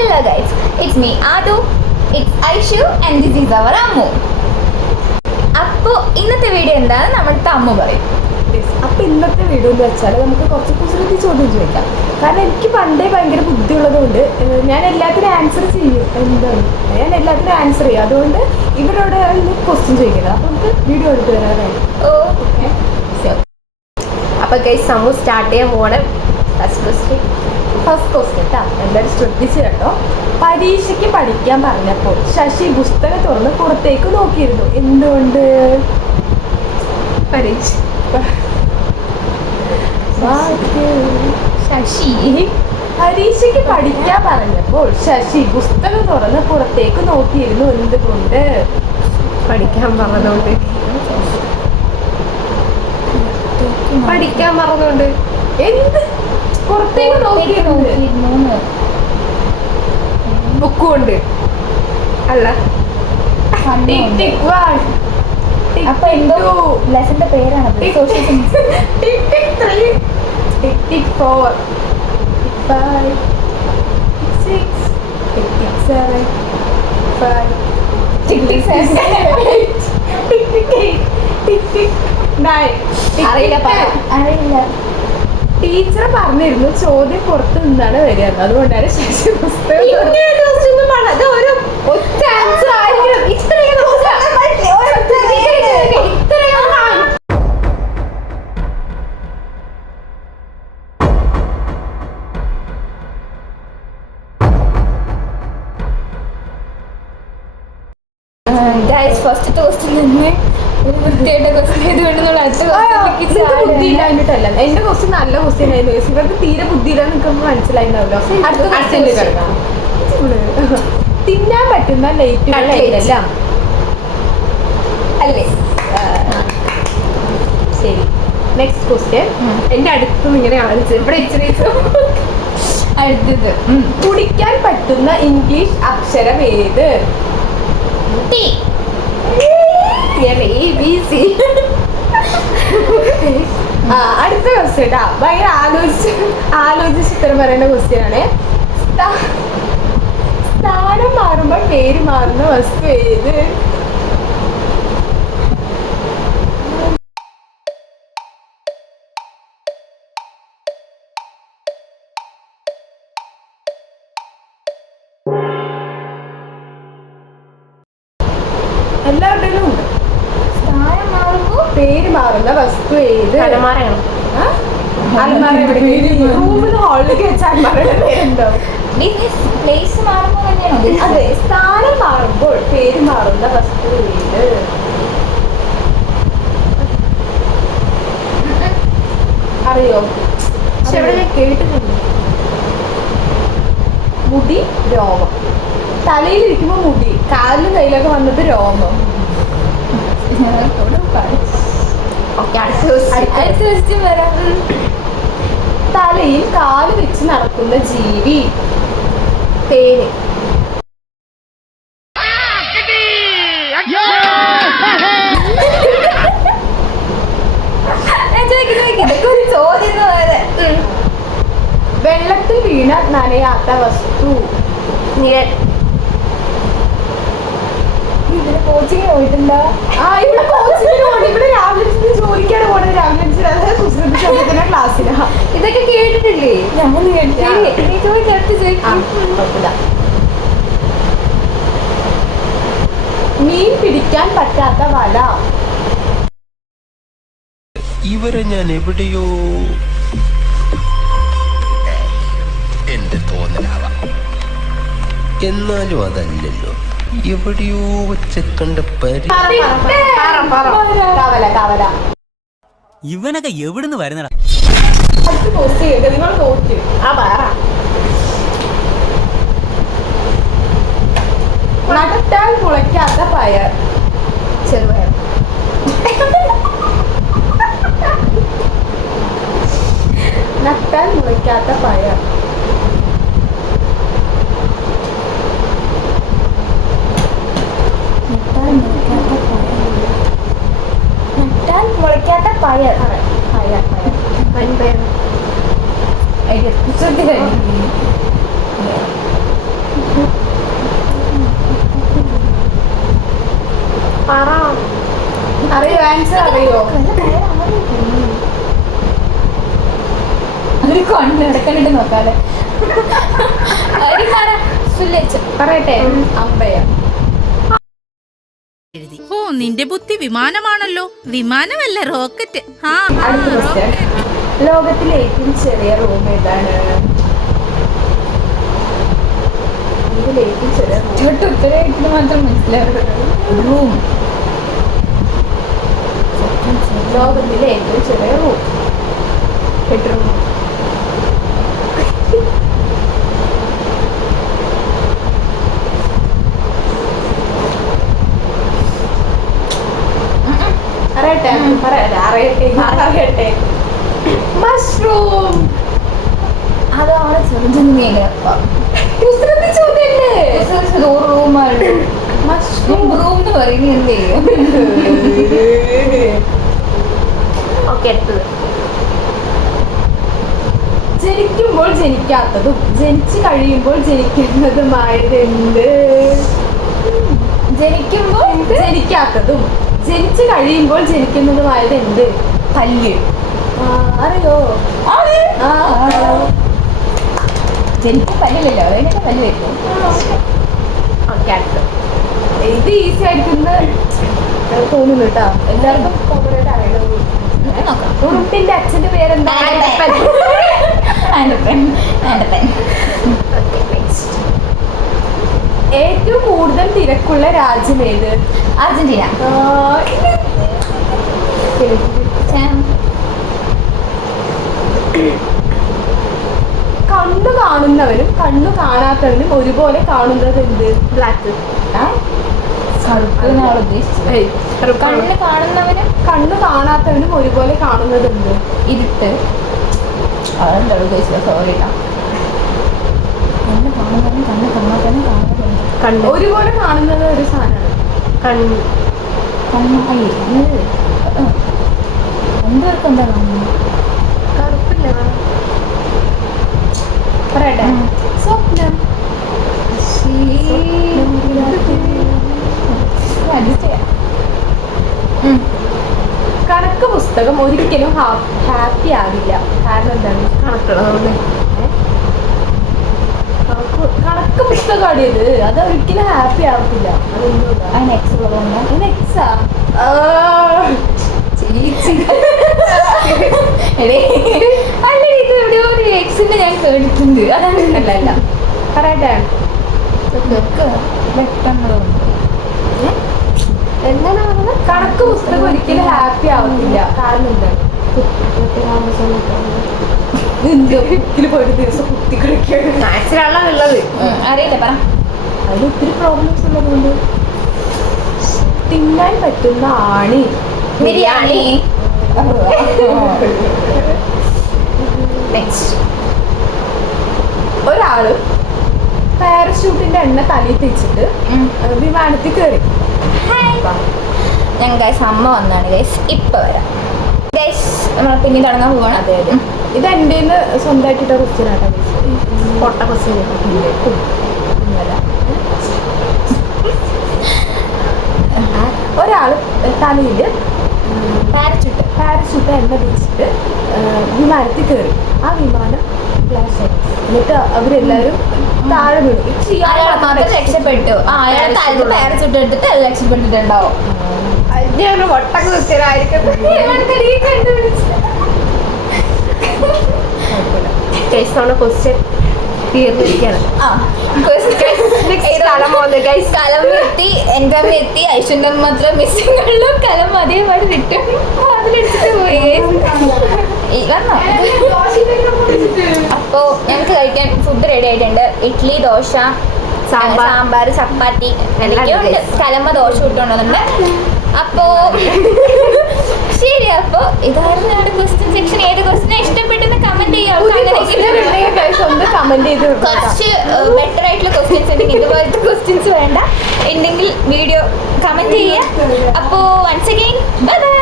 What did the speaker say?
Hello guys, it's me Adu, it's Aishu and this is our Ammu. അപ്പോൾ ഇന്നത്തെ video എന്താണ് നമ്മുടെ അമ്മ പറയും. അപ്പോൾ ഇന്നത്തെ വീഡിയോ എന്ന് വെച്ചാൽ നമുക്ക് കുറച്ച് കുസൃതി ചോദ്യം ചോദിക്കാം. കാരണം എനിക്ക് പണ്ടേ ഭയങ്കര ബുദ്ധിയുള്ളതുകൊണ്ട് ഞാൻ എല്ലാത്തിനും ആൻസർ ചെയ്യും. ഞാൻ എല്ലാത്തിനും ആൻസർ ചെയ്യും. അതുകൊണ്ട് ഇവരോട് ക്വസ്റ്റ്യൻ ചോദിക്കുന്നത്. അപ്പോൾ നമുക്ക് വീഡിയോ എടുത്ത് തരാനായി. ഓക്കെ, അപ്പോൾ ഗൈസ് നമ്മൾ സ്റ്റാർട്ട് ചെയ്യാൻ പോകണം. ഫസ്റ്റ് ക്വസ്റ്റ്യൻ കേട്ടോ, എല്ലാവരും ശ്രദ്ധിച്ച് കേട്ടോ. പരീക്ഷയ്ക്ക് പഠിക്കാൻ പറഞ്ഞപ്പോൾ ശശി പുസ്തകം തുറന്ന് പുറത്തേക്ക് നോക്കിയിരുന്നു. എന്തുകൊണ്ട്? പരീക്ഷയ്ക്ക് പഠിക്കാൻ പറഞ്ഞപ്പോൾ ശശി പുസ്തകം തുറന്ന് പുറത്തേക്ക് നോക്കിയിരുന്നു. എന്തുകൊണ്ട്? പഠിക്കാൻ പറഞ്ഞതുകൊണ്ട്. എന്ത്? പുറത്തേക്ക് നോക്കിയിരുന്നു. ബുക്ക് കൊണ്ട് അല്ല. അപ്പൊ എന്തോ ലെസന്റെ പേരാണ് സോഷ്യൽ സയൻസ്. അറിയില്ല. ടീച്ചർ പറഞ്ഞിരുന്നു ചോദ്യം പുറത്ത് നിന്നാണ് വരിക. അതുകൊണ്ടാണ് ശശി പുസ്തകം. ഒറ്റ ആൻസർ ആയിരിക്കും. ഫസ്റ്റ് ക്വസ്റ്റ്യൻ നിന്ന് വൃത്തിയായിട്ട് ക്വസ്റ്റ്യൻ ചെയ്തുകൊണ്ടെന്നുള്ള ബുദ്ധിയില്ലായിട്ടല്ല. എന്റെ ക്വസ്റ്റ്യൻ നല്ല ക്വസ്റ്റ്യൻ ആയിരുന്നു. ഇവർക്ക് തീരെ ബുദ്ധിയില്ലാന്ന് നിങ്ങൾക്ക് മനസ്സിലായിട്ടുണ്ടാവല്ലോ. തിന്നാൻ പറ്റുന്ന ലൈറ്റുകൾ ഏതെല്ലാം? അല്ലേ? ശരി, നെക്സ്റ്റ് ക്വസ്റ്റ്യൻ. എന്റെ അടുത്ത് ഇങ്ങനെ കാണിച്ചു. ഇവിടെ ഇച്ചിരി അടുത്തത് കുടിക്കാൻ പറ്റുന്ന ഇംഗ്ലീഷ് അക്ഷരം ഏത്? ടി. അടുത്ത ക്വസ്റ്റ്യൻ ഭയങ്കര ആലോചിച്ച് ഉത്തരം പറയേണ്ട ക്വസ്റ്റ്യൻ ആണ്. സ്ഥാനം മാറുമ്പോൾ പേര് മാറുന്ന വസ്തു ഏത്? എല്ലാവരുടെയും ഉണ്ട്. സ്ഥാനം മാറുമ്പോ പേര് മാറുന്ന വസ്തു ഏത്? റൂമിൽ ഹാളിലേക്ക് വെച്ച അലമാരയുടെ പേരുണ്ടോ? പ്ലേസ് മാറുമ്പോ തന്നെയാണോ? അതെ, സ്ഥാനം മാറുമ്പോൾ പേര് മാറുന്ന വസ്തു ഏത്? അറിയോ? പക്ഷെ ഇവിടെ ഞാൻ കേട്ടിട്ടുണ്ട്. മുടി, രോമം. തലയിലിരിക്കുമ്പോ മുടി, കാലിലും കയ്യിലൊക്കെ വന്നത് രോമം. തലയിൽ കാല് വെച്ച് നടക്കുന്ന ജീവി പേര്? വെള്ളത്തിൽ വീണ നനയാത്ത വസ്തു? ഇതിന് കോച്ചിങ് പോയിട്ടുണ്ടോ? ഇവിടെ കോച്ചിങ്ങിന് പോകണം. ഇവിടെ രാവിലെ ജോലിക്കാണ് പോണത്. രാവിലെ ക്ലാസ്സിലാ. ഇതൊക്കെ കേട്ടിട്ടില്ലേ? ഞങ്ങൾ മീൻ പിടിക്കാൻ പറ്റാത്ത വല? ഇവരെ ഞാൻ എവിടെയോ എന്റെ തോന്നലാവാം, എന്നാലും അതല്ലല്ലോ. എവിടെയോ വെച്ച കണ്ട ഇവനൊക്കെ എവിടുന്ന് വരുന്നടാ? നിങ്ങൾ തോറ്റു. നട്ടാൽ മുളയ്ക്കാത്ത പയർ? ചെറുപയർ. നട്ടാൽ മുളയ്ക്കാത്ത പയർ. മുളയ്ക്കാത്ത പയർ. വൻപയർ. ആൻസർ അറിയോ? ഒരു കണ്ണെടുക്കണിട്ട് നോക്കാതെ പറയട്ടെ. അമ്പയ. ഓ നിന്റെ ബുദ്ധി വിമാനമാണല്ലോ. വിമാനമല്ല, റോക്കറ്റ്. ആ അടുത്ത ക്വസ്റ്റ്യൻ. ലോകത്തിലെ ഏറ്റവും ചെറിയ റൂം ഏതാണ്? ഇതിലെ ഏറ്റവും ചെറിയ room. ഉത്തരവായിട്ട് മാത്രം മനസ്സിലാവും. റൂം. ലോകത്തിലെ ഏറ്റവും ചെറിയ റൂം. ബെഡ്റൂം. അറിയട്ടെ. മഷ്റൂം. അതാണ് ചെറുജന്മേഖല. ചോദ്യല്ലേ? റൂമാണ് മഷ്റൂം. റൂം എന്ന് പറയുന്നത് എന്ത് ചെയ്യും? ഓക്കെ, അടുത്തത്. ജനിക്കുമ്പോൾ ജനിക്കാത്തതും ജനിച്ചു കഴിയുമ്പോൾ ജനിക്കുന്നതുമായത് എന്ത്? ജനിക്കുമ്പോൾ ജനിക്കാത്തതും ജനിച്ചു കഴിയുമ്പോൾ ജനിക്കുന്നതുമായത് എന്ത്? കല്ല്. അറിയോ? ജനിക്കും പല്ലില്ലല്ലോ, അതിനൊക്കെ പല്ല് വരും. ഓക്കെ, അടുത്തത്. ഇത് ഈസി ആയിരിക്കുന്ന തോന്നുന്നു കേട്ടോ. എല്ലാവർക്കും കോമണായിട്ട് അറിയണത്. നോക്കാം. ഉറുപ്പിന്റെ അച്ഛന്റെ പേരെന്താ? ഏറ്റവും കൂടുതൽ തിരക്കുള്ള രാജ്യം ഏത്? അർജന്റീന. കണ്ണു കാണുന്നവനും കണ്ണു കാണാത്തവനും ഒരുപോലെ കാണുന്നത് എന്ത്? ബ്ലാക്ക്. കണ്ണ് കാണുന്നവനും കണ്ണു കാണാത്തവനും ഒരുപോലെ കാണുന്നത് എന്ത്? ഇരുട്ട്. അതെന്താ ഉദ്ദേശിച്ചത്? സോറി. കണ്ണ് കാണുന്നവനും കണ്ണ് കാണാത്തവനും കാണുന്നത് ഒരുപോലെ കാണുന്നത് ഒരു സാധനമാണ്. കണ്ണ്. കണ്ണായി രണ്ടുപേർക്കും എന്താ കാണുന്നത്? കറുപ്പില്ല. പറയട്ടെ. സ്വപ്നം. കണക്ക് പുസ്തകം ഒരിക്കലും ഹാപ്പി ആകില്ല. കാരണം എന്താണ്? കണക്കുള്ളതുകൊണ്ട്. കണക്ക് പുസ്തകമാണ് ഇത്. അത് ഒരിക്കലും ഹാപ്പി ആവില്ല. അതിന് എക്സ് ഉള്ളതുകൊണ്ട് എക്സാ അല്ല, ഇത് എവിടെയോ ഒരു എക്സിന്റെ ഞാൻ കേട്ടിട്ടുണ്ട്. അതാണ്. അല്ല പറയട്ടെ. എന്താണ് പറഞ്ഞത്? കണക്ക് പുസ്തകം ഒരിക്കലും ഹാപ്പി ആവുന്നില്ല. കാരണം എന്താണ്? ഒരിക്കലും ഒരു ദിവസം കുത്തി കളിക്കുകയാണ്. മാത്സിലാണുള്ളത്. അറിയില്ല, പറ. അതിൽ ഒത്തിരി പ്രോബ്ലംസ് ഉള്ളതുകൊണ്ട്. തിന്നാൻ പറ്റുന്ന ആണി. ബിരിയാണി. നെക്സ്റ്റ്. ഒരാള് പാരഷൂട്ടിന്റെ എണ്ണ തലയിൽ തെച്ചിട്ട് വിമാനത്തിൽ കയറി. ഞങ്ങൾ ഗൈസ് അമ്മ വന്നാണ് ഗൈസ്. ഇപ്പൊ വരാം ഗൈസ്. നമ്മൾ പിന്നെ തുടങ്ങാൻ പോവാണ്. അതെ. ഇത് എൻ്റെ സ്വന്തമായിട്ടിട്ട ക്വസ്റ്റ്യൻ ആട്ടോ. പൊട്ട ക്വസ്റ്റ്യൻ. ഒരാള് തലയിൽ പാരച്യൂട്ട് എണ്ണ തേച്ചിട്ട് വിമാനത്തിൽ കയറി. ആ വിമാനം ക്ലാഷ് ആയി. എന്നിട്ട് അവരെല്ലാവരും താഴെ വീണു. അയാൾ മാത്രം രക്ഷപ്പെട്ടു. അയാൾ തലയിൽ പാരച്യൂട്ട് എടുത്തിട്ട് അയാൾ രക്ഷപ്പെട്ടിട്ടുണ്ടാവും. പൊട്ട ക്വസ്റ്റ്യൻ ആയിരിക്കും. ക്വസ്റ്റ്യൻ തീർന്നിരിക്കുകയാണ്. കലം എത്തി, എൻ്റെ അമ്മ എത്തി, ഐശ്വര്യം മാത്രം മിസ്സിങ്ങുള്ളൂ. കലം അതേപാട് വിട്ടു അതിലെടുത്തിട്ട് പോയി. അപ്പോ ഞങ്ങൾക്ക് കഴിക്കാൻ ഫുഡ് റെഡി ആയിട്ടുണ്ട്. ഇഡ്ഡലി, ദോശ, സാമ്പാർ, ചപ്പാത്തി എല്ലാം ഉണ്ട്. കലമ്മ ദോശ ഇട്ടുകൊണ്ടുവന്നുണ്ട്. അപ്പോ ശരി. അപ്പൊ ഇതായിരുന്നു ഞങ്ങളുടെ ക്വസ്റ്റ്യൻ സെക്ഷൻ. ഏത് ക്വസ്റ്റ്യൻ ഇഷ്ടപ്പെട്ടെന്ന് കമന്റ് ചെയ്യാം. കുറച്ച് ബെറ്റർ ആയിട്ടുള്ള ക്വസ്റ്റ്യൻസ് ഉണ്ടെങ്കിൽ ഇതുപോലത്തെ ക്വസ്റ്റ്യൻസ് വേണ്ട ഉണ്ടെങ്കിൽ വീഡിയോ കമന്റ് ചെയ്യാം. അപ്പോ വൺസ് അഗൈൻ ബൈ ബൈ.